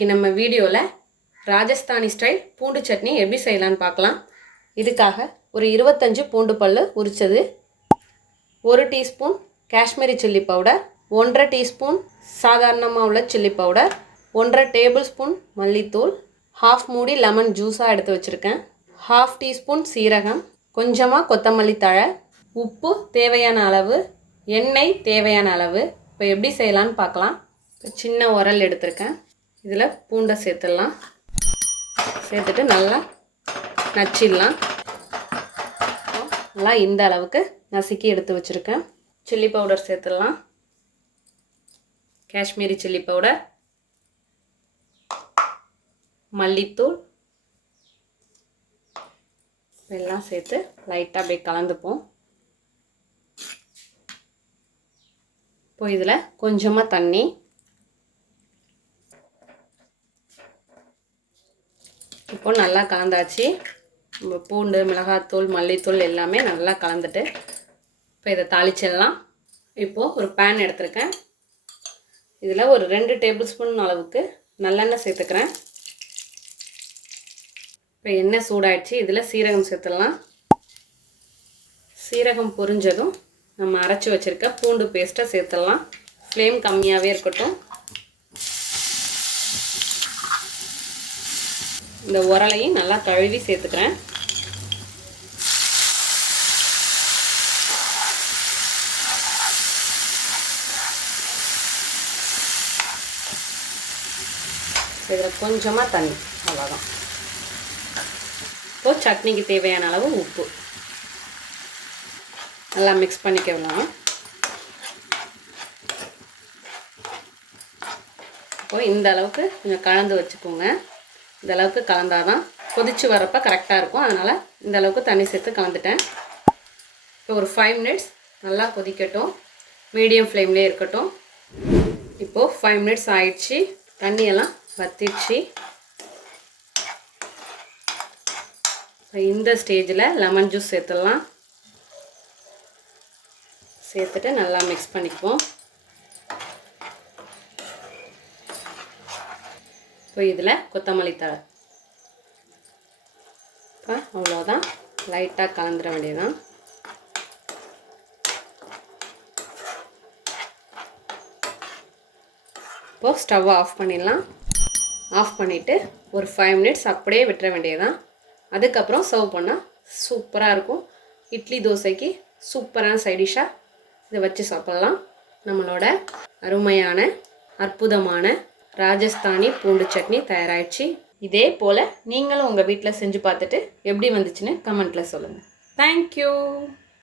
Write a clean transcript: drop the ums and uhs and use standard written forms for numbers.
இன்றைக்கி நம்ம வீடியோவில் ராஜஸ்தானி ஸ்டைல் பூண்டு சட்னி எப்படி செய்யலான்னு பார்க்கலாம். இதுக்காக ஒரு 25 பூண்டு பல் உரிச்சது, 1 teaspoon Kashmiri chilli powder, 1.5 teaspoon சாதாரணமாக உள்ள சில்லி பவுடர், 1.5 டேபிள் ஸ்பூன் மல்லித்தூள், 1/2 மூடி லெமன் ஜூஸாக எடுத்து வச்சுருக்கேன், 1/2 டீஸ்பூன் சீரகம், கொஞ்சமாக கொத்தமல்லி தழை, உப்பு தேவையான அளவு, எண்ணெய் தேவையான அளவு. இப்போ எப்படி செய்யலான்னு பார்க்கலாம். சின்ன உரல் எடுத்திருக்கேன், இதில் பூண்டை சேர்த்துடலாம். சேர்த்துட்டு நல்லா நச்சிடலாம். நல்லா இந்த அளவுக்கு நசுக்கி எடுத்து வச்சுருக்கேன். சில்லி பவுடர் சேர்த்துடலாம். காஷ்மீரி சில்லி பவுடர், மல்லித்தூள் எல்லாம் சேர்த்து லைட்டாக அப்படியே கலந்துப்போம். இப்போ இதில் கொஞ்சமாக தண்ணி, இப்போ நல்லா கலந்தாச்சு. நம்ம பூண்டு, மிளகாத்தூள், மல்லித்தூள் எல்லாமே நல்லா கலந்துட்டு இப்போ இதை தாளிச்சிடலாம். இப்போது ஒரு பேன் எடுத்துருக்கேன், இதில் ஒரு 2 டேபிள் ஸ்பூன் அளவுக்கு நல்லெண்ணெய் சேர்த்துக்கிறேன். இப்போ எண்ணெய் சூடாயிடுச்சு, இதில் சீரகம் சேர்த்துடலாம். சீரகம் பொரிஞ்சதும் நம்ம அரைச்சி வச்சுருக்க பூண்டு பேஸ்ட்டை சேர்த்துடலாம். ஃப்ளேம் கம்மியாகவே இருக்கட்டும். இந்த உரலையும் நல்லா கழுவி சேர்த்துக்கிறேன். இதில் கொஞ்சமாக தண்ணி, அவ்வளோதான். இப்போது சட்னிக்கு தேவையான அளவு உப்பு நல்லா மிக்ஸ் பண்ணிக்கலாம். இப்போது இந்த அளவுக்கு கொஞ்சம் கலந்து வச்சுக்கோங்க. இந்த அளவுக்கு கலந்தாதான் கொதிச்சு வரப்போ கரெக்டாக இருக்கும். அதனால் இந்த அளவுக்கு தண்ணி சேர்த்து கலந்துட்டேன். இப்போ ஒரு 5 மினிட்ஸ் நல்லா கொதிக்கட்டும், மீடியம் ஃப்ளேம்லேயே இருக்கட்டும். இப்போது 5 மினிட்ஸ் ஆயிடுச்சு, தண்ணியெல்லாம் வற்றிடுச்சு. இந்த ஸ்டேஜில் லெமன் ஜூஸ் சேர்த்துடலாம். சேர்த்துட்டு நல்லா மிக்ஸ் பண்ணிக்குவோம். இப்போ இதில் கொத்தமல்லி தழை, இப்போ அவ்வளோதான். லைட்டாக கலந்துட வேண்டியதான். இப்போது ஸ்டவ்வை ஆஃப் பண்ணிடலாம். ஆஃப் பண்ணிவிட்டு ஒரு 5 மினிட்ஸ் அப்படியே விட்டுற வேண்டியதான். அதுக்கப்புறம் சர்வ் பண்ணால் சூப்பராக இருக்கும். இட்லி தோசைக்கு சூப்பரான சைடிஷ்ஷாக இதை வச்சு சாப்பிட்லாம். நம்மளோட அருமையான அற்புதமான ராஜஸ்தானி பூண்டு சட்னி தயாராகிடுச்சு. இதே போல் நீங்களும் உங்கள் வீட்டில் செஞ்சு பார்த்துட்டு எப்படி வந்துச்சுன்னு கமெண்ட்டில் சொல்லுங்கள். தேங்க்யூ.